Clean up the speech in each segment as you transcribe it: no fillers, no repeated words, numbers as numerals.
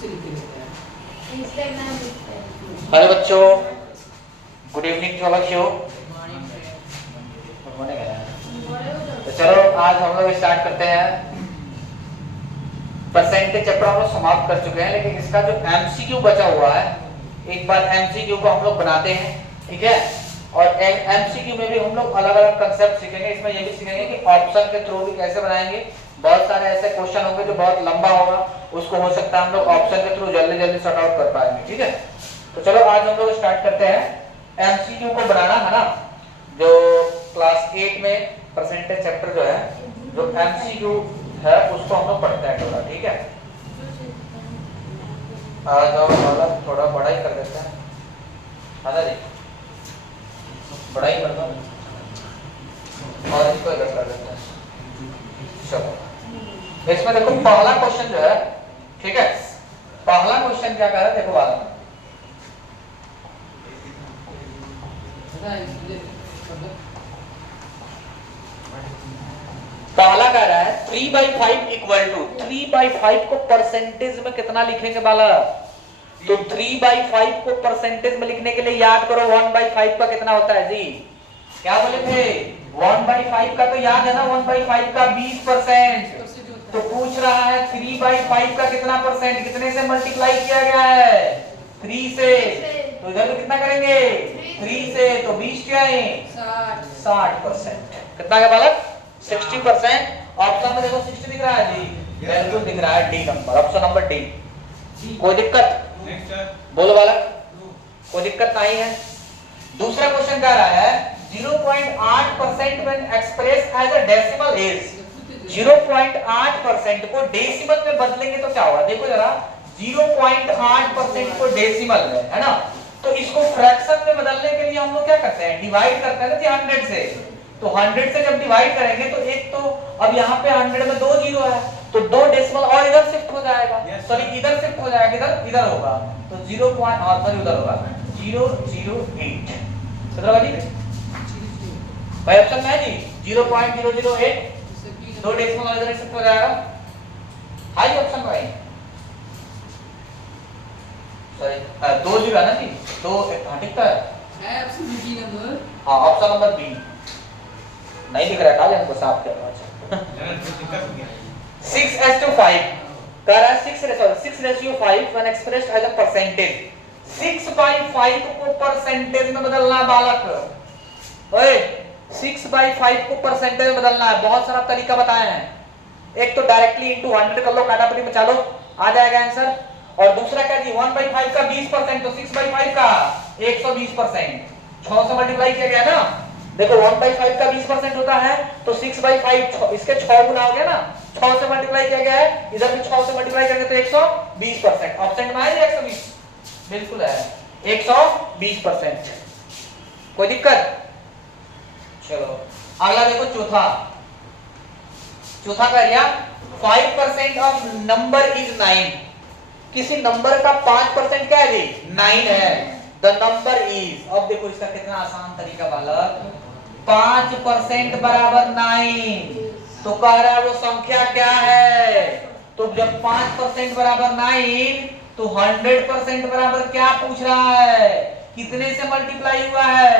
Hello बच्चों, good evening to all of you. तो चलो आज हम लोग स्टार्ट करते हैं। परसेंटेज चैप्टर हम लोग समाप्त कर चुके हैं, लेकिन इसका जो एमसीक्यू बचा हुआ है, एक बार एमसीक्यू को हम लोग बनाते हैं, ठीक है। और एमसीक्यू में भी हम लोग अलग अलग कंसेप्ट सीखेंगे। इसमें ये भी सीखेंगे कि ऑप्शन के थ्रू भी कैसे बनाएंगे। बहुत सारे ऐसे क्वेश्चन होंगे जो बहुत लंबा होगा, उसको हो सकता है हम लोग ऑप्शन के थ्रू जल्दी जल्दी सॉर्ट आउट कर पाएंगे, ठीक है। तो चलो आज हम लोग स्टार्ट करते हैं एमसीक्यू को बनाना, है ना। जो क्लास 8 में परसेंटेज चैप्टर जो है, जो एमसीक्यू है, उसको हम लोग पढ़ते हैं थोड़ा, ठीक है। आज और मतलब थोड़ा बड़ा ही कर देते हैं, है ना जी, बड़ा ही कर दो और इसको इधर कर देते हैं। चलो इसमें देखो पहला क्वेश्चन जो है, ठीक है। पहला क्वेश्चन क्या कह रहा है, देखो बात पहला कह रहा है 3/5 इक्वल टू 3/5 को परसेंटेज में कितना लिखेंगे बाला। तो 3/5 को परसेंटेज में लिखने के लिए याद करो 1/5 का कितना होता है जी। क्या बोले थे, 1/5 का तो याद है ना, 1/5 का 20%। तो पूछ रहा है 3/5 का कितना परसेंट, कितने से मल्टीप्लाई किया गया है, 3 से। तो इधर तो कितना करेंगे, 3 से, तो 20 क्या है, 60%। कितना है बालक, 60%। ऑप्शन में देखो 60 दिख रहा है जी, बिल्कुल दिख रहा है D number, option number D. कोई दिक्कत बोलो बालक, कोई दिक्कत नहीं है। दूसरा क्वेश्चन कह रहा है 0.8% when express as a decimal is. 0.8% को डेसिमल में बदलेंगे तो क्या होगा, देखो जरा। 0.8% को डेसिमल में, है ना। तो इसको फ्रैक्शन में बदलने के लिए हम लोग क्या करते हैं, डिवाइड करते हैं ना 100 से। तो 100 से जब डिवाइड करेंगे तो एक, तो अब यहाँ पे 100 में 2 जीरो है, तो 2 डेसिमल और इधर शिफ्ट हो जाएगा, सॉरी इधर शिफ्ट हो जाएगा, इधर होगा, तो 0. सॉरी उधर होगा 008। समझ रहे जी भाई, ऑप्शन में है जी 0.008, 2 डेसिमल इधर शिफ्ट हो जाएगा। हाई ऑप्शन भाई, सॉरी 2 जीरो है ना जी, 2 ठीक है ऑप्शन बी नंबर। हां ऑप्शन नंबर बी नहीं दिख रहा है, काले हमको साफ कर दो। अच्छा 6:5 कह रहा है 6:5 when expressed as a percentage. 6/5 को परसेंटेज में बदलना बालक, ओए 6/5 को परसेंटेज में बदलना है। बहुत सारा तरीका बताए हैं। एक तो डायरेक्टली इनटू 100 कर लो, काटापटी में चालो, आ जाएगा आंसर। और दूसरा क्या जी, 1/5 का 20%, तो 6/5 का 120%, 6 से मल्टीप्लाई किया गया ना। देखो 1/5 का 20% होता है, तो 6/5 इसके 6 गुना हो गया ना, 6 से मल्टीप्लाई किया गया है, इधर भी 6 से मल्टीप्लाई करेंगे तो 120%। ऑप्शन में है 120, बिल्कुल है 120%। कोई दिक्कत। चलो अगला देखो, चौथा कह दिया 5% ऑफ नंबर इज 9। किसी नंबर का 5% क्या है जी, 9 है। द नंबर इज, अब देखो इसका कितना आसान तरीका बालक, 5% बराबर 9, तो कह रहा है वो संख्या क्या है। तो जब 5% बराबर 9, तो 100% बराबर क्या पूछ रहा है, कितने से मल्टीप्लाई हुआ है,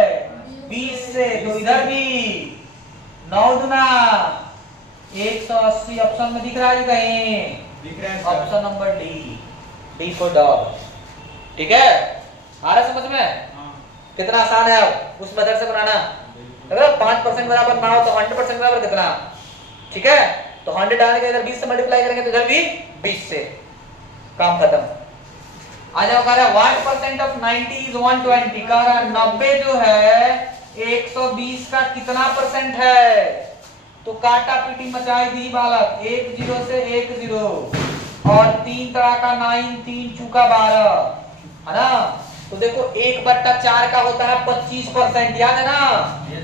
20 से। तो इधर भी 9 दुना 180, ऑप्शन में दिख रहा है कहीं, option number D for dog, ठीक है। आ रहा समझ में, कितना आसान है अब उस मेथड से बनाना। अगर 5% बराबर ना हो तो 100% बराबर कितना, ठीक है। तो 100 डालने के इधर 20 से मल्टीप्लाई करेंगे तो इधर भी 20 से, काम खत्म। आ जाओ, कह रहा है 1% ऑफ 90 इज 120। कह रहा है 90 जो है 120 का कितना परसेंट है। तो काटा पीटी मचाई दी बालक, 1 0 से 1 0, और 3 तरह का 9, 3 चूका 12, है ना। तो देखो 1/4 का होता है 25%, याद है ना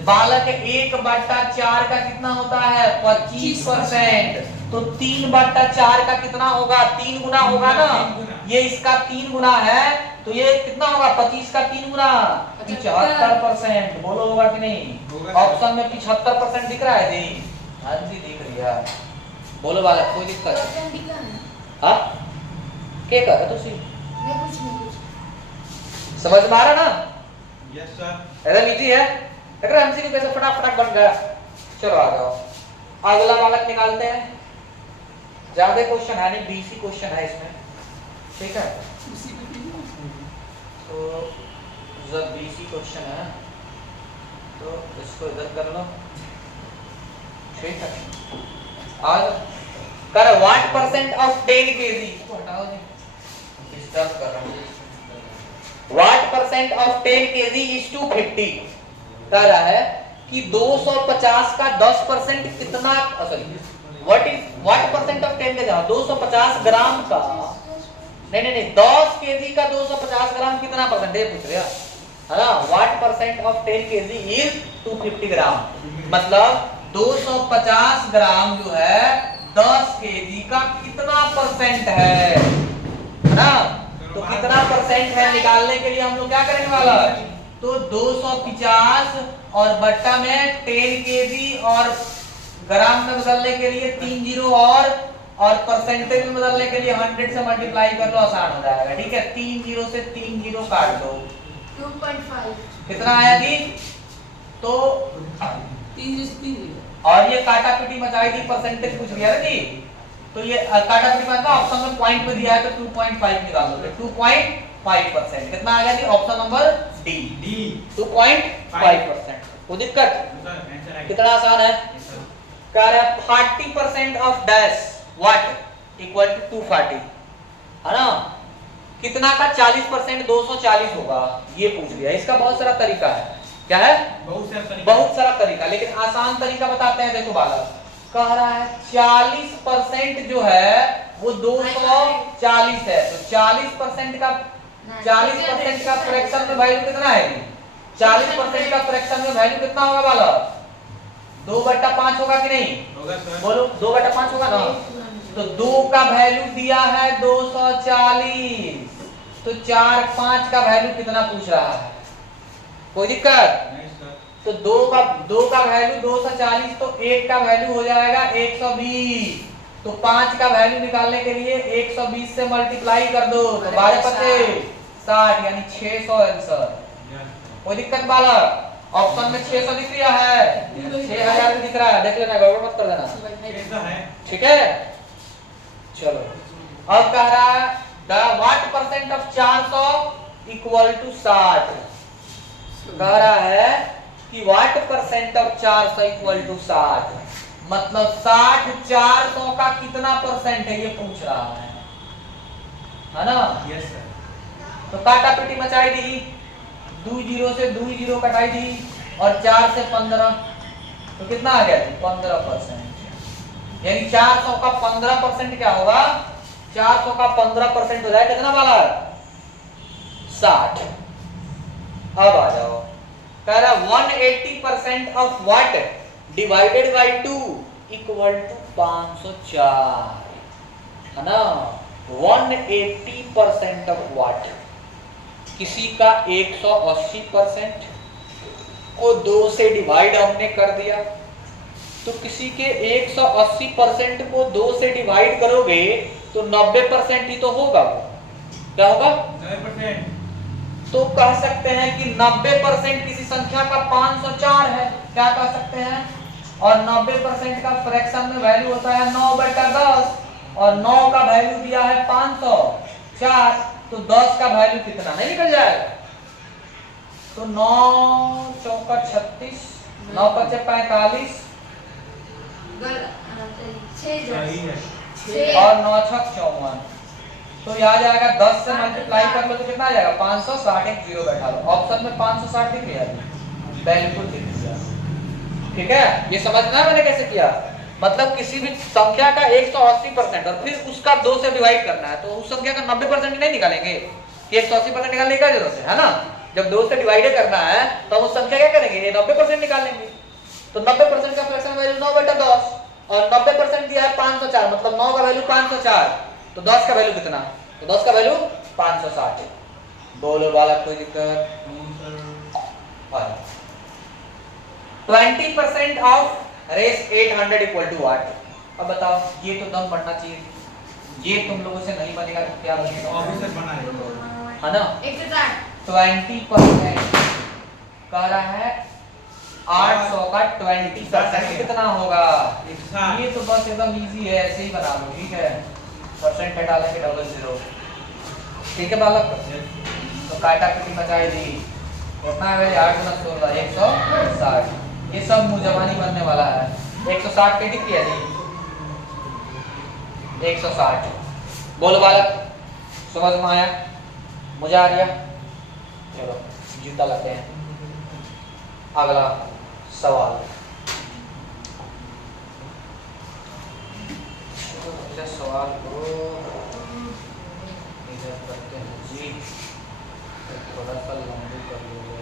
बालक। 1/4 का कितना होता है, 25%। तो 3/4 का कितना होगा, 3 गुना होगा ना। ये इसका 3 गुना है, तो ये कितना होगा, 25 का 3 गुना 75%। बोलो होगा कि नहीं, ऑप्शन में 75% दिख रहा है जी, हाँ जी दिख रही है। बोलो बालक, कोई दिक्कत, हाँ क्या कर रहे तुसी? मैं कुछ नहीं। समझ में आ रहा ना? Yes sir. एकदम इजी है। देख रहे एमसीक्यू कैसे फटाफट बन गया। चलो आ जाओ, अगला वाला निकालते हैं। ज्यादा क्वेश्चन है नहीं, बीसी क्वेश्चन है इसमें, ठीक है? तो जब बीसी क्वेश्चन है तो इसको इधर कर लो, ठीक है? आज कर व्हाट परसेंट ऑफ 10 केजी, इसको हटाओ जी, डिस्टर्ब कर रहा हूं। What percent of 10 KG is to 50 कह रहा है कि 250 का 10% कितना, sorry what percent of 10 KG, 250 gram का, नहीं 10 केजी का 250 ग्राम कितना परसेंट है पूछ रहे है ना? What percent of 10 KG is 250 ग्राम, मतलब 250 ग्राम जो है 10 केजी का कितना परसेंट है ना? तो कितना परसेंट है निकालने के लिए हम लोग क्या करने वाला है? तो 250 और बट्टा में 10 केजी और ग्राम में बदलने के लिए 3 जीरो और परसेंटेज में बदलने के लिए 100 से मल्टीप्लाई कर लो, आसान हो जाएगा, ठीक है? 3 जीरो से 3 जीरो काट दो, 2.5 कितना आया जी? तो 3 और ये काटा पीटी मचाई थी, परसेंटेज पूछ लिया ना जी, तो ये काटा पीटी मतलब ऑप्शन में पॉइंट में दिया है तो 2.5 निकाल दो, 2.5%। कितना आ गया जी? Option number D, 2.5%। कोई दिक्कत? कितना आसान है। कह रहा है 40% of dash what equal to 240, है ना? कितना का 40% 240 होगा, ये पूछ लिया। इसका बहुत सारा तरीका है, क्या है? बहुत सारा तरीका, लेकिन आसान तरीका बताते हैं। देखो बालक कह रहा है 40% जो है वो 240 है, तो 40% का फ्रैक्शन में वैल्यू कितना है? 40% का फ्रैक्शन में वैल्यू कितना होगा बालक? 2/5 होगा कि नहीं? होगा सर। बोलो 2/5 होगा ना? तो 2 का वैल्यू दिया है 240, तो 4 5 का वैल्यू कितना पूछ रहा है? कोई दिक्कत नहीं सर। तो 2 का वैल्यू 240, तो 1 का वैल्यू हो जाएगा 120, तो 5 का वैल्यू निकालने के लिए 120 से मल्टीप्लाई कर दो, तो 12 पचे 60 यानी 600 आंसर। कोई दिक्कत बालक? ऑप्शन में 600 दिख रहा है, 6000 भी दिख रहा है, देख लेना, गड़बड़ मत कर देना, ठीक है? चलो अब कह रहा है the what percent of 400 equal to 60, कह रहा है कि what percent of 400 equal to 60, मतलब 60 400 का कितना परसेंट है ये पूछ रहा है ना? Yes sir. तो काटा पीटी मचाई दी, 2 जीरो से 2 जीरो कटाई दी और 4 से 15, तो कितना आ गया? 15%, यानी 400 का 15% क्या होगा? 400 का 15% हो जाएगा कितना वाला? 60। अब आ जाओ, कह रहा 180% of what divided by 2 equal to 504, है ना? 180% ऑफ व्हाट, किसी का 180% को 2 से डिवाइड हमने कर दिया, तो किसी के 180% को 2 से डिवाइड करोगे तो 90% ही तो होगा। वो क्या होगा? 90%। तो कह सकते हैं कि 90% किसी संख्या का 504 है, क्या कह सकते हैं? और 90% का फ्रैक्शन में वैल्यू होता है 9/10, और 9 का वैल्यू दिया है 504, तो 10 का वैल्यू कितना नहीं निकल जाएगा? तो 9 चौका 36, 9 पचे 45 और 9 छक 54, तो ये आ जाएगा 10 से मल्टीप्लाई कर लो तो कितना आ जाएगा? 560, एक जीरो बैठा लो, ऑप्शन में 560 दिख रहा है, बिल्कुल दिख रहा है, ठीक है? ये समझना है मैंने कैसे किया? मतलब किसी भी संख्या का 180% और फिर उसका 2 से डिवाइड करना है, तो उस संख्या का 90% नहीं निकालेंगे कि 180% निकालने की जरूरत है ना? जब 2 से डिवाइड करना है तो उस संख्या क्या करेंगे? 90% निकाल लेंगे। तो 90% का फ्रैक्शन वैल्यू 9/10 और 90% दिया है 504, मतलब 9 का वैल्यू 504, तो 10 का वैल्यू कितना? तो 10 का वैल्यू 560। बोलो बालक कोई दिक्कत? 20% of race 800 equal to what? अब बताओ, ये तो दम बढ़ना चाहिए, ये तुम लोगों से नहीं बनेगा तो क्या बनेगा? ऑफिसर बना है है ना? 160 20% कह रहा है 800 का 20% कितना होगा? ये तो बस एकदम इजी है, ऐसे ही बना लो, ठीक है। परसेंट हटा लेंगे 00, ठीक है बालक। तो काटा पीटी मचाई दी, उतना है 8 गुना 16 160। ये सब मुजवानी बनने वाला है। 160 पे कितनी है जी? 160। बोलो बालक, समझ में आया? मजा आ गया? चलो जूता लाते हैं। अगला सवाल, सवाल को इधर करते हैं जी, थोड़ा सा लंबी कर लीजिए।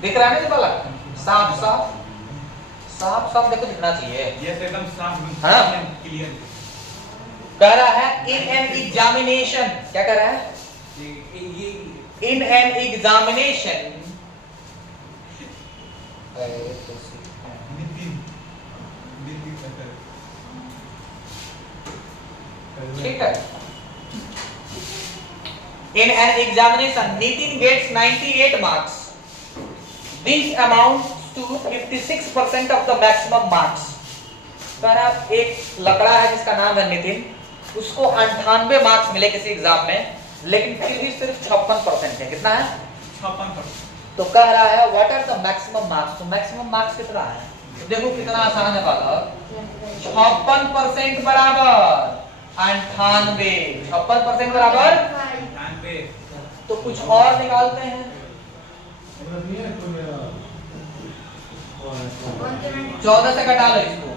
दिख रहा है ना बालक? साफ साफ साफ साफ देखो, दिखना चाहिए। यस एकदम साफ, हाँ? क्लियर। कह रहा है इन एन एग्जामिनेशन, क्या कह रहा है? इन एन एग्जामिनेशन, ठीक है। In an examination, Nitin gets 98 marks. This amounts to 56% of the maximum marks. Sir एक लकड़ा है जिसका नाम है नितिन, उसको 98 मार्क्स मिले किसी एग्जाम में, लेकिन फिर भी सिर्फ 56% है। कितना है? 56%। तो कह रहा है what are the maximum marks. तो मैक्सिमम मार्क्स कितना है? तो देखो कितना आसान है बालक। 56% बराबर 98, 56% बराबर, तो कुछ और निकालते हैं। 14 से घटा लो इसको,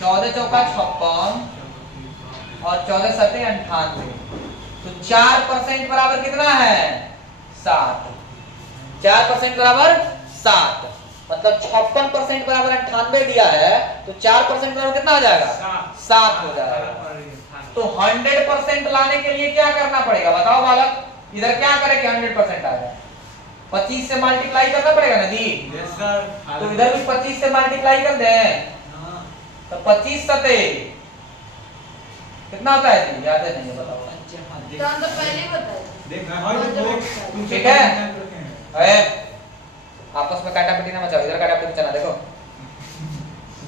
14 चौका 56 और 14 सत्ते 98, तो 4% बराबर कितना है? 7। 4% बराबर 7, मतलब 56% बराबर 98 दिया है, तो 4% बराबर कितना हो जाएगा? 7 हो जाएगा। तो 100% लाने के लिए क्या करना पड़ेगा बताओ बालक? इधर क्या करें कि 100% आ जाए? 25 से मल्टीप्लाई करना पड़ेगा ना जी? Yes sir. तो इधर भी 25 से मल्टीप्लाई कर दें, तो 25 सते कितना होता है जी? याद है नहीं, बताओ। तो हम तो पहले ही बताए। ठीक है, आपस में काटापीटी ना मचाओ, इधर काटापीटी मचाना। देखो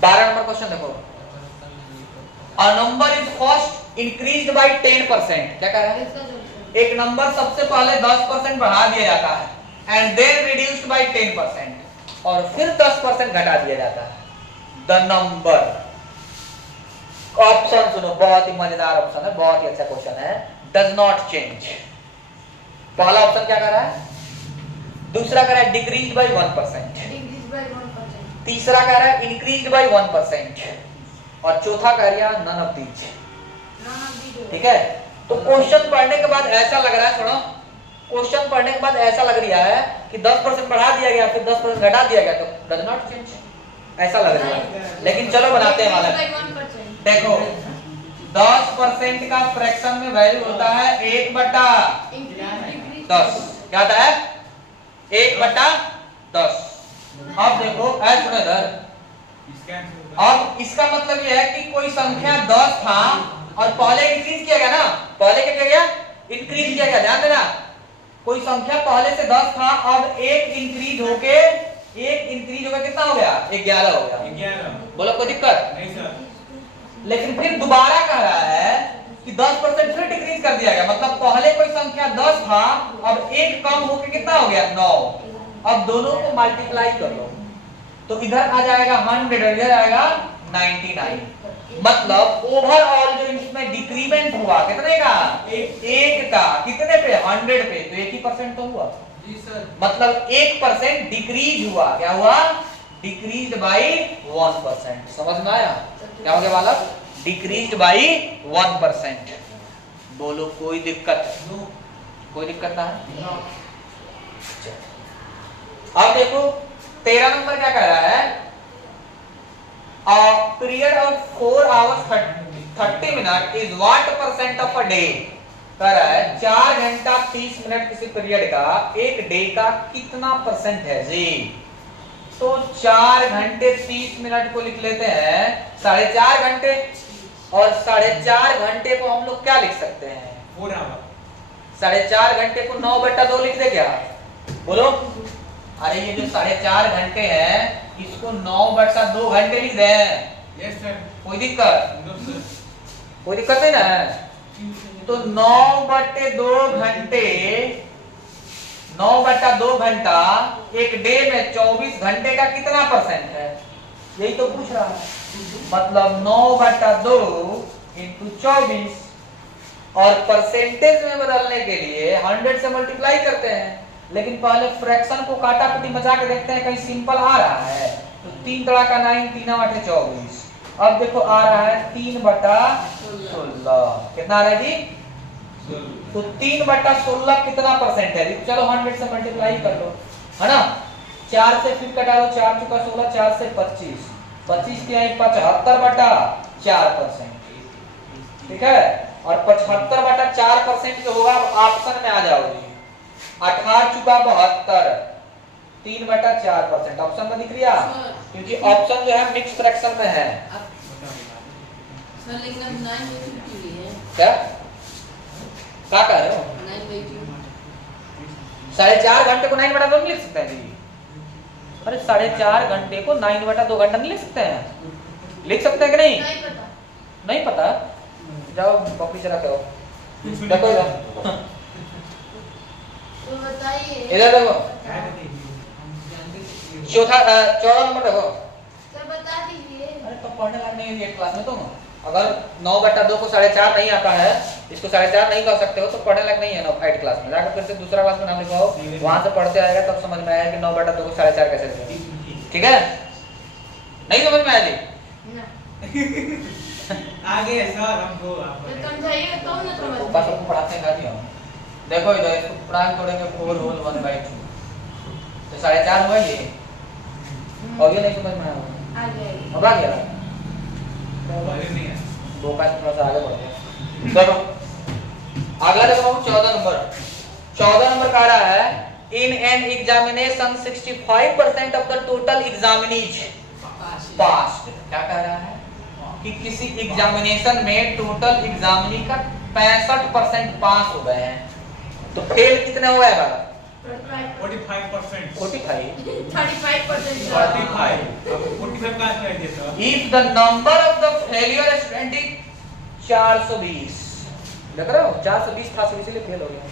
12 नंबर क्वेश्चन देखो। A number is first increased by 10%, क्या कह रहा है? एक नंबर सबसे पहले 10% बढ़ा दिया जाता है, and then reduced by 10%, और फिर 10% घटा दिया जाता है। The number, ऑप्शन सुनो, बहुत ही मजेदार ऑप्शन है, बहुत ही अच्छा क्वेश्चन है। Does not change। पहला ऑप्शन क्या कर रहा है? दूसरा कह रहा है डिक्रीज बाय 1%, तीसरा कह रहा है इंक्रीज बाय 1%, और चौथा कह रहा है नन ऑफ दीज। ठीक है, तो क्वेश्चन पढ़ने के बाद ऐसा लग रहा है, सुनो, क्वेश्चन पढ़ने के बाद ऐसा लग रहा है कि 10% बढ़ा दिया गया फिर 10% घटा दिया गया, तो डज नॉट चेंज, ऐसा लग रहा है। लेकिन चलो बनाते हैं वाला। देखो 10% का फ्रैक्शन में वैल्यू होता है 1/10, क्या होता है? 1/10। अब देखो ऐसा इधर, अब इसका मतलब यह है कि कोई संख्या 10 था और पहले इंक्रीज किया गया ना, पहले क्या किया गया? इंक्रीज किया गया, ध्यान देना। कोई संख्या पहले से 10 था, अब एक इंक्रीज होके कितना हो गया? 11 हो गया। 11। बोलो कोई दिक्कत नहीं सर। लेकिन फिर दोबारा कह रहा है कि 10% फिर डिक्रीज कर दिया गया, मतलब पहले कोई संख्या 10 था, अब एक कम होके कितना हो गया? 9। अब दोनों को मल्टीप्लाई कर लो, तो इधर आ जाएगा 100 और इधर आएगा 99, मतलब ओवरऑल जो इसमें डिक्रीमेंट हुआ कितने का? 1 का। कितने पे? 100 पे, तो 1% तो हुआ जी सर। मतलब 1% डिक्रीज हुआ। क्या हुआ? Decreased bye 1%। समझ में आया? क्या हो गया बालक? Decreased bye 1%। बोलो कोई दिक्कत? कोई दिक्कत ना है? अब देखो 13 नंबर क्या कह रहा है? A period of 4 hours 30 minutes is what percent of a day? कह रहा है 4 घंटा 30 मिनट किसी पीरियड का एक डे का कितना परसेंट है जी। तो 4 घंटे 30 मिनट को लिख लेते हैं 4.5 घंटे, और 4.5 घंटे को हम लोग क्या लिख सकते हैं? 4 आवर। 4.5 घंटे को 9/2 लिख दे क्या? बोलो। अरे ये जो 4.5 घंटे हैं इसको 9/2 घंटे लिख दे। Yes sir. कोई दिक्कत? No sir. कोई दिक्कत नहीं ना? तो 9/2 घंटे, 9/2 घंटा एक डे में 24 घंटे का कितना परसेंट है? यही तो पूछ रहा है। मतलब 9/2 इंटू 24, और परसेंटेज में बदलने के लिए 100 से मल्टीप्लाई करते हैं। लेकिन पहले फ्रैक्शन को काटाकुटी मचा के देखते हैं कहीं सिंपल आ रहा है। तो 3 तड़ा का 9, 3 8 24। अब देखो आ रहा है 3/16। कितना आ रहा है जी? तो 3/16 कितना परसेंट है? चलो 100 से मल्टीप्लाई कर लो, है ना। 4 से फिर कटा लो, 4 चुका 16, 4 से 25, 25 के 75/4%। ठीक है, और 75/4% जो होगा ऑप्शन में आ जाओगे। 18 चुका 72, 3/4% ऑप्शन में दिख रहा, क्योंकि ऑप्शन जो है मिक्स फ्रैक्शन में है। सर लेकिन अब 9/2 क्यों है? क्या कह रहे हो? 9/2 4.5 घंटे को 9/2 नहीं लिख सकते हैं जी? अरे 4.5 घंटे को 9/2 घंटा नहीं लिख सकते हैं? लिख सकते हैं कि नहीं? नहीं पता। नहीं पता? जाओ कॉपी से रखो, देखो इधर, तो बताइए। इधर देखो, चौथा 14 नंबर देखो। सर बता दीजिए। अरे तो पढ़ने लायक नहीं है क्लास में तुम। अगर 9/2 को 4.5 नहीं आता है, इसको 4.5 नहीं कर सकते हो तो पढ़ने लायक नहीं है 8 क्लास में। जाकर फिर से दूसरा क्लास में नाम लिखवाओ, वहां से पढ़ते आएगा तब समझ में आएगा कि 9/2 को 4.5 कैसे लिखेंगे। ठीक है? नहीं समझ में आया जी? ना आगे सर हमको आप तो समझाइए तो ना समझ। ऊपर सबको पढ़ाते हैं गाजी हम। देखो इधर इसको प्राइम तोड़ेंगे 4 होल 1/2, तो 4.5 हुआ ये। और ये नहीं समझ में आया? आ जाएगी। अब आ गया? अरे नहीं है। दो का थोड़ा सा आगे बढ़ते हैं। देखो अगला देखो बाबू 14 नंबर। 14 नंबर कह रहा है in an examination 65% of the total examinees passed. क्या कह रहा है कि किसी एग्जामिनेशन में टोटल एग्जामिनी का 65% पास हो गए हैं, तो फेल कितने हो गए बाबा? 45%। 45। 35%। 45। अब 45 का कर दिया sir. If the number of the failure student is 420, देख रहे हो 420 था, इसलिए फेल हो गया।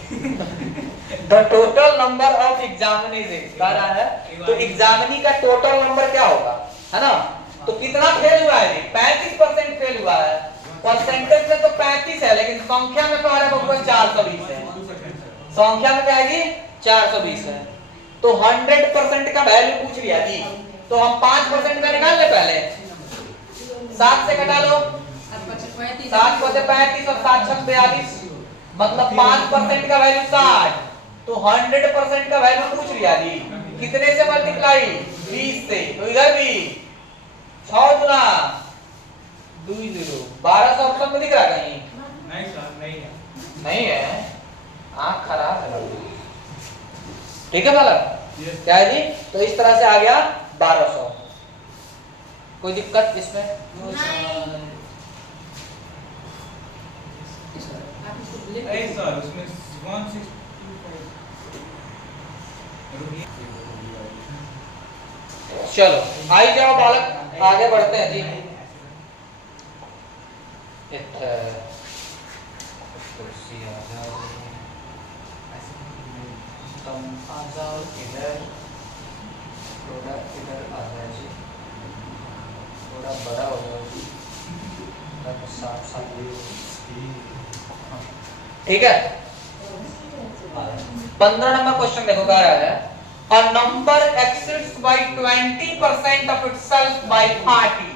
The total number of examinees कह रहा है, तो एग्जामिनी का टोटल नंबर क्या होगा, है ना। तो कितना फेल हुआ है? 35% फेल हुआ है। परसेंटेज में तो 35 है, लेकिन संख्या में कह रहा है वो 420 है। संख्या में क्या है? 420 है। तो 100% का वैल्यू पूछ लिया जी, तो हम 5% का निकाल ले पहले। 7 से घटा लो, 7 को 35 और 7 6 42, मतलब 5% का वैल्यू 60। तो 100% का वैल्यू पूछ लिया जी, कितने से मल्टीप्लाई? 20 से। तो इधर भी 6 गुना 20, 1200 ऑप्शन में दिख रहा कहीं? नहीं सर नहीं है। नहीं है, आंख खराब है। ठीक है बालक? क्या है जी? तो इस तरह से आ गया 1200। कोई दिक्कत इसमें? नहीं सर उसमें 1625। चलो आई जाओ बालक, आगे बढ़ते हैं जी। कुर्सी आ जाओ, तुम आ जाओ इधर, थोड़ा इधर आ जाओ जी, थोड़ा बड़ा हो जाओ जी, साफ साफ। ठीक है? 15 नंबर क्वेश्चन देखो, कह रहा है a number exceeds by 20% of itself by 40,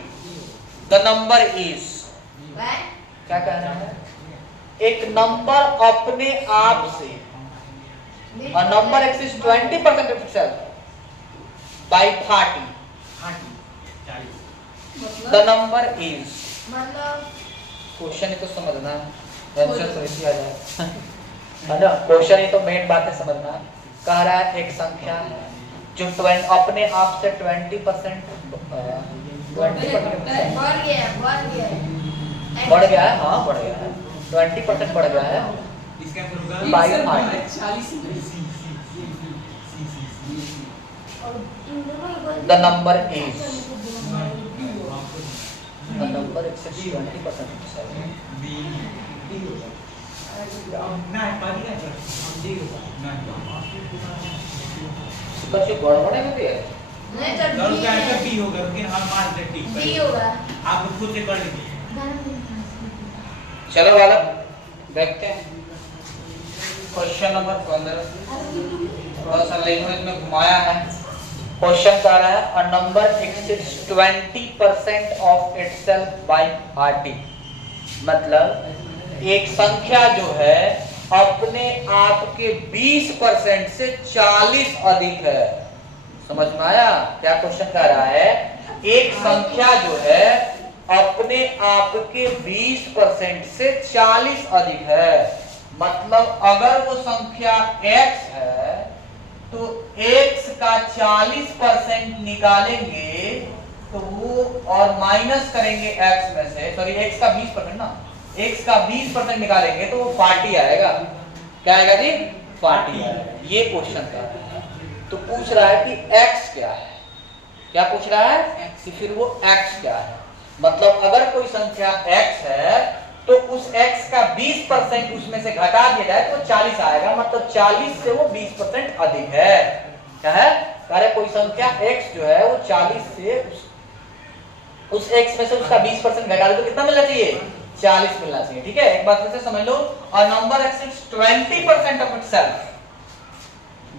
the number is। क्या कह रहा है? एक नंबर अपने आप से, a number exceeds 20% of itself by 40, the number is। मतलब क्वेश्चन ही तो समझना, आंसर तो इसी आ जाएगा है ना। क्वेश्चन ही तो मेन बात है समझना। कह रहा है एक संख्या जो अपने आप से 20% बढ़ गया बढ़ गया है, हाँ बढ़ गया है, 20% बढ़ गया है इसका आंसर होगा by 8। 40 The number is the number exceeds 20%. बी ना पानी का ना कुछ गड़बड़ है क्या? नहीं और तो उसका आंसर बी होगा, लेकिन हम मान लेते हैं बी होगा। आप खुद से कर लीजिए। चलो बालक देखते हैं क्वेश्चन नंबर 15। थोड़ा सा लैंग्वेज में घुमाया है। क्वेश्चन कह रहा है a number exceeds 20% of itself by RT। मतलब एक संख्या जो है अपने आप के 20% से 40 अधिक है। समझ में आया क्या क्वेश्चन कह रहा है? एक संख्या जो है अपने आप के 20% से 40 अधिक है। मतलब अगर वो संख्या x है तो x का 40% निकालेंगे तो वो और माइनस करेंगे x में से, सॉरी x का 20% ना, x का 20% निकालेंगे तो वो 40 आएगा। क्या आएगा जी? 40 आएगा। ये क्वेश्चन कर रहा है। तो पूछ रहा है कि x क्या है। क्या पूछ रहा है कि फिर वो x क्या है। मतलब अगर कोई संख्या x है तो उस x का 20% उसमें से घटा दिया जाए तो 40 आएगा। मतलब 40 से वो 20% अधिक है। क्या है? अरे कोई संख्या x जो है वो 40 से उस x में से उसका 20% घटा दे तो कितना मिलना चाहिए? 40 मिलना चाहिए। ठीक है, एक बात फिर से समझ लो। A number exceeds 20% of itself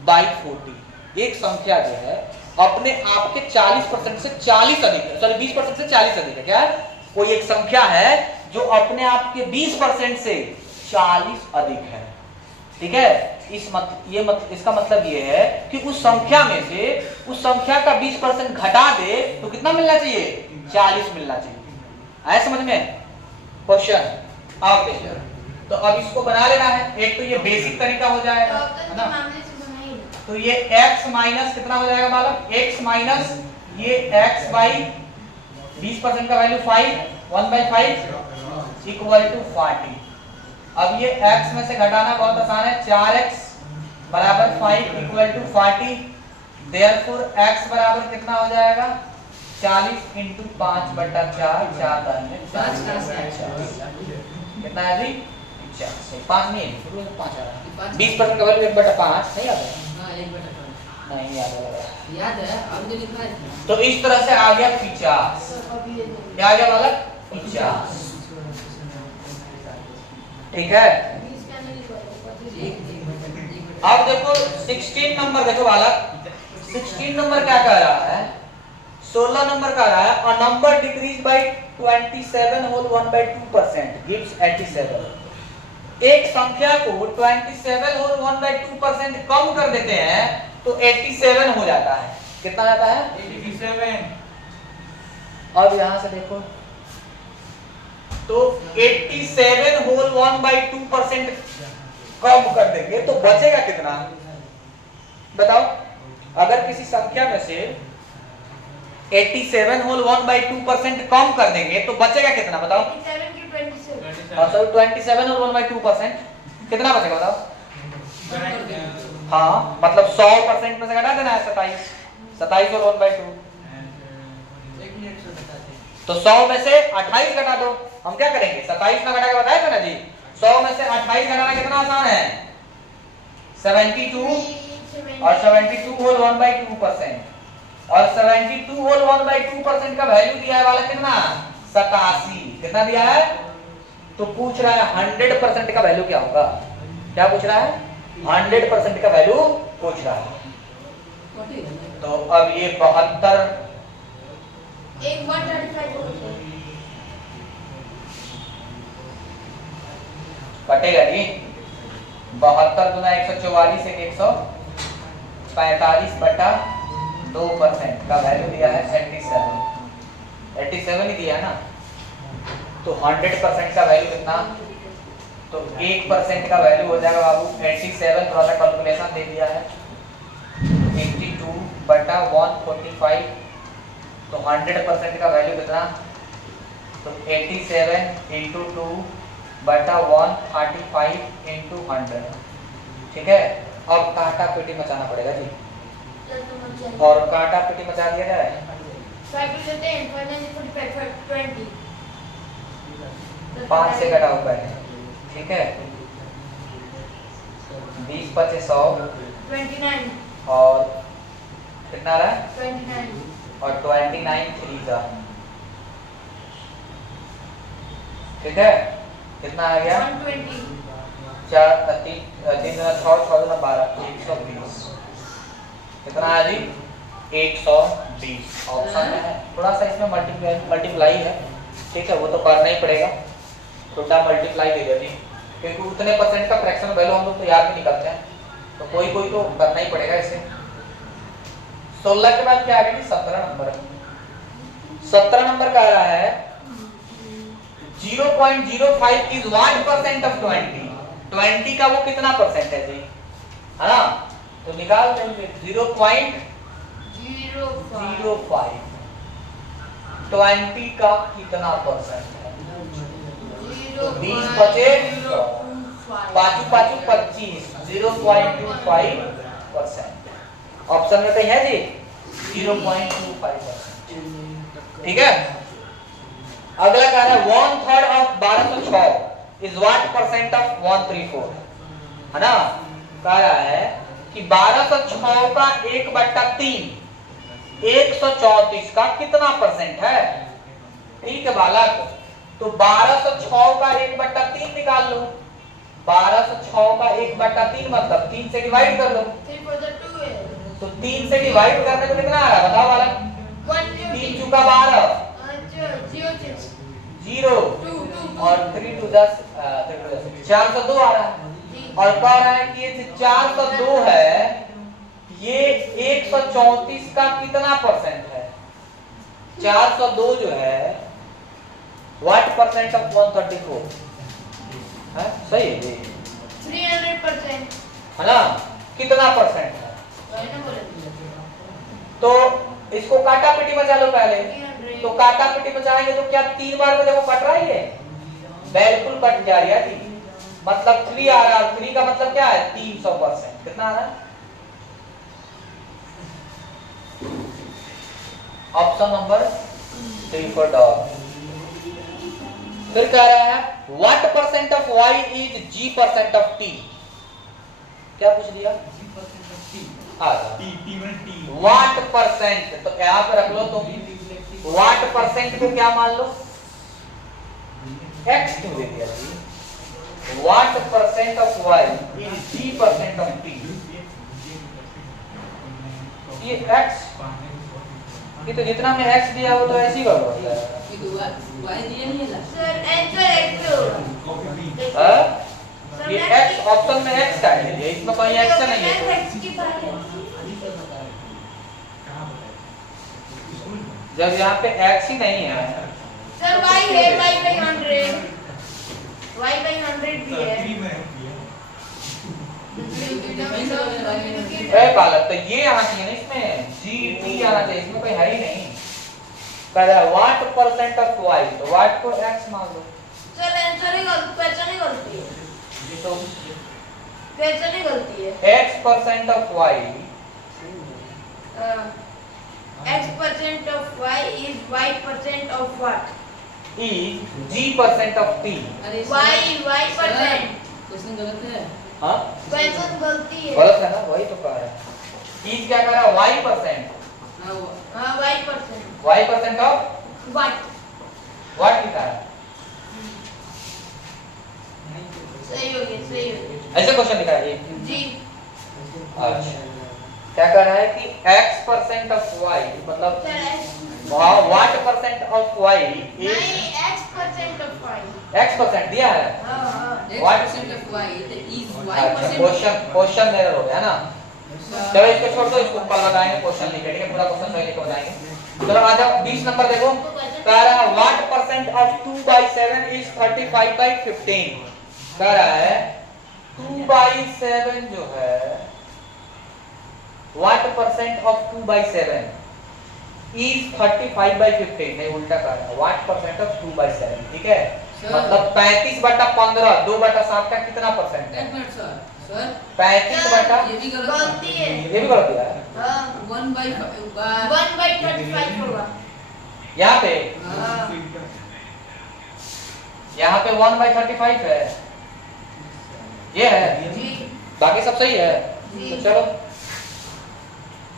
by 40। एक संख्या जो है अपने आप के 40% से 40 अधिक है, सॉरी 20% से 40 अधिक है। क्या है? कोई एक संख्या है जो अपने आप के 20% से 40 अधिक है। ठीक है, इसका मतलब ये है कि उस संख्या में से उस संख्या का 20% घटा दे तो कितना मिलना चाहिए? 40 मिलना चाहिए। आया समझ में क्वेश्चन? आओ देखिए। तो अब इसको बना लेना है। एक तो ये बेसिक तरीका हो जाएगा, है ना। तो ये x माइनस कितना हो जाएगा बालक? x माइनस ये x बाई 20% का वैल्यू 5, 1/5 इक्वल टू 40। अब ये x में से घटाना बहुत आसान है। 4x बराबर 5 इक्वल टू 40। देयरफॉर x बराबर कितना हो जाएगा? 40 इंटू 5/4, 4 कितना है जी? 5 नहीं है, 5 आ रहा है। 20% का वैल्यू 1/5 नहीं आता है? नहीं याद है, अब जो लिखा है। तो इस तरह से आ गया 50। क्या आ गया बालक? 50। ठीक है, अब देखो 16 नंबर देखो बालक। 16 नंबर क्या कह रहा है? 16 नंबर कह रहा है a number decreases by 27 whole 1/2% gives 87। एक संख्या को 27 होल 1/2% कम कर देते हैं तो 87 हो जाता है। कितना जाता है? 87। अब यहां से देखो तो 87 होल 1/2% कम कर देंगे तो बचेगा कितना? बताओ। अगर किसी संख्या में से 87 होल 1/2% कम कर देंगे तो बचेगा कितना? बताओ। 27 होल 1/2% कितना बचेगा बताओ? हाँ, मतलब 100% में से घटा देना है 27 होल 1/2। तो 100 में से 28 घटा दो। हम क्या करेंगे? 27 में घटा के बताया था ना जी। 100 में से 28 घटाना कितना आसान है? 72 और 72 होल 1/2% और 72 होल 1/2% का वैल्यू दिया है वाला कितना? 87। कितना दिया है? तो पूछ रहा है 100% का वैल्यू क्या होगा? क्या पूछ रहा है? 100% का वैल्यू पूछ रहा है। तो अब ये 72 कटेगा जी। 72 गुना 144 एक 145/2% का वैल्यू दिया है 87 ही दिया है ना। तो 100% का वैल्यू कितना? तो 1% का वैल्यू हो जाएगा बाबू 87, थोड़ा सा कैलकुलेशन दे दिया है, 82 बटा 145, तो 100% का वैल्यू कितना, तो 87 इंटू 2 बटा 135 इंटू 100। ठीक है, अब काटा पीटी मचाना पड़ेगा जी, और काटा पीटी मचा दिया जाए। 5 से घटाओ पहले, ठीक है, 20 25 100 29 और कितना रहा 29 और 29 3 का, ठीक है, कितना आ गया 120 4 3 3 6 6 12 120, कितना है जी 120 ऑप्शन में है। थोड़ा सा इसमें मल्टीप्लाई है, ठीक है, वो तो करना ही पड़ेगा, छोटा मल्टीप्लाई दे देती, क्योंकि उतने परसेंट का फ्रैक्शन वैल्यू हम लोग तो याद भी निकालते हैं, तो कोई कोई तो करना ही पड़ेगा इसे। 16 के बाद क्या आ गया 17 नंबर, 17 नंबर का आ रहा है 0.05 इज व्हाट परसेंट ऑफ 20 का वो कितना परसेंट है जी, है ना, तो निकाल देंगे 0.05 20 का कितना परसेंट है, तो 20 बचे 5 5 25 0.25%, ऑप्शन में कहीं है जी 0.25%, ठीक है। अगला कह रहा है 1/3 of 1206 is what percent of 134, है ना, कह रहा है कि 1206 का 1/3 134 का कितना परसेंट है, ठीक है बालक, तो 1206 का 1/3 निकाल लो, 1206 का 1/3 मतलब 3 से डिवाइड कर लो, 3 for the 2 है, तो 3 से डिवाइड करने पे कितना आ रहा है बताओ बालक, 3 चुका 12 0 और 3 2 10 402 आ रहा है, और कह रहा है कि ये 402 है, ये 134 का कितना परसेंट है, 402 जो है व्हाट परसेंट ऑफ 134 है, सही है ये 300% है ना, कितना परसेंट है, वही ना बोले तो इसको काटा पीटी मचा लो पहले, 300 तो काटा पीटी मचाएंगे तो क्या 3 बार में देखो कट रहा है, ये बिल्कुल कट जा रही है जी, मतलब 3 आ रहा है, 3 का मतलब क्या है 300%, कितना आ रहा है, ऑप्शन नंबर 3 फॉर डॉग। फिर कह रहा है what percent of y is g percent of t, क्या पूछ लिया व्हाट परसेंट, तो यहाँ पे रख लो, तो व्हाट परसेंट को क्या मान लो x क्यों दे दिया जी, what percent of y is g percent of t, ये x ये तो जितना में x दिया वो तो ऐसे ही होगा सर आंसर x पे होगा, ये x ऑप्शन में x का है, इसमें कोई x नहीं है, x की बात है, जब यहाँ पे x ही नहीं है सर y है, y by 100 भी है, ए बालक, तो ये आना चाहिए ना, इसमें gt आना चाहिए, इसमें कोई है ही नहीं, कह रहा है व्हाट परसेंट ऑफ y, तो व्हाट को x मान लो, सर आंसर ही गलत, पहचान ही गलती है, तो पहचान ही गलती है, x percent of y x% of y is y% of what, is g percent of t, y%, question गलत है, हाँ क्वेश्चन गलती है, गलत है ना, वही तो कह रहा है, is क्या कह रहा है y परसेंट, हाँ वो हाँ y%, y% of what, what लिखा है, सही हो गया, ऐसे क्वेश्चन लिखा है ये, जी, अच्छा क्या कह रहा है कि x परसेंट ऑफ y मतलब sir x what percent of y नहीं is x% of y, x percent दिया है, हाँ What? x% of y is y अच्छा percent क्वेश्चन एरर हो गया ना, चलो इसको छोड़ दो, इसको कल बताएंगे क्वेश्चन लिखे, ठीक है, पूरा क्वेश्चन सही लिख के बताएंगे। चलो आ जाओ 20 नंबर देखो, कह रहा है व्हाट परसेंट ऑफ 2/7 इज 35/15, कह रहा है 2/7 जो है व्हाट परसेंट ऑफ 2/7 इज 35/15, नहीं उल्टा कर रहा है, व्हाट परसेंट ऑफ 2/7, ठीक है। सर। मतलब 35/15 2/7 का कितना परसेंट है? एक मिनट सर। सर 35 बटा ये भी गलत गलती है। ये भी गलत दिया है। हाँ 1/35 होगा। यहाँ पे हाँ। यहाँ पे 1/35 है, ये है, जी बाकी सब सही है। जी। तो चलो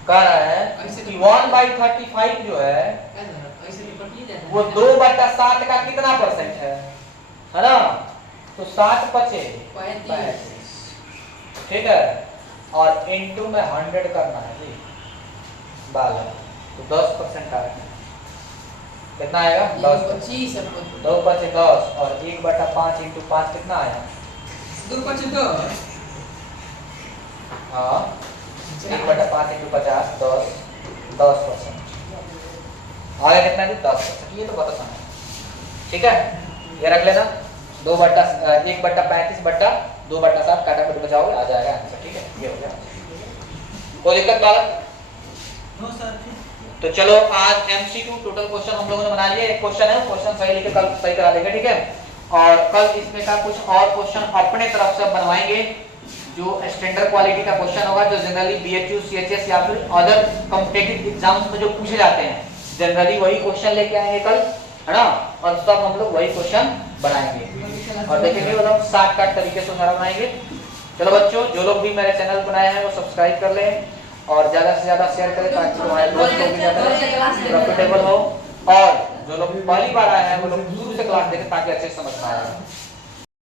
कह रहा है कि 1/35 जो है ऐसे तो कट नहीं जाता वो 2/7 का कितना परसेंट है ना? तो 7 बचे 35, ठीक है, और इनटू में 100 करना है जी 12, तो 10% आएगा। कितना आएगा? 10। 25 है 2 बचे 10 और 1/5 इंटू 5 कितना आया? 2 बचे 2 हाँ 1/5 इंटू 50 10%। आगे कितना है? 10%। ये तो बहुत आसान है, ठीक है, ये रख लेना। 1/35 बट्टा 2/7 काटा कर बचाओगे, आ जाएगा आंसर, ठीक है, ये हो गया। कोई दिक्कत बालक? No sir. तो चलो आज MCQ टोटल क्वेश्चन हम लोगों ने बना लिए। एक क्वेश्चन है, क्वेश्चन सही लिखे कल सही करा देंगे, ठीक है। और कल इसमें का कुछ और क्वेश्चन अपने तरफ से बनवाएंगे, जो स्टैंडर्ड क्वालिटी का क्वेश्चन होगा, जो जनरली BHU CHS या फिर अदर कॉम्पिटिटिव एग्जाम्स में जो पूछे जाते हैं, जनरली वही क्वेश्चन लेके आएंगे कल, है ना। और सब हम लोग वही क्वेश्चन बनाएंगे और देखेंगे, मतलब शॉर्टकट तरीके से सारा बनाएंगे। चलो बच्चों, जो लोग भी मेरे चैनल पर नए हैं वो सब्सक्राइब कर लें और ज्यादा से ज्यादा शेयर करें ताकि तुम्हारे दोस्त लोग भी ज्यादा प्रॉफिटेबल हो, और जो लोग पहली बार आए हैं वो लोग शुरू से क्लास देखें ताकि अच्छे से समझ में आए।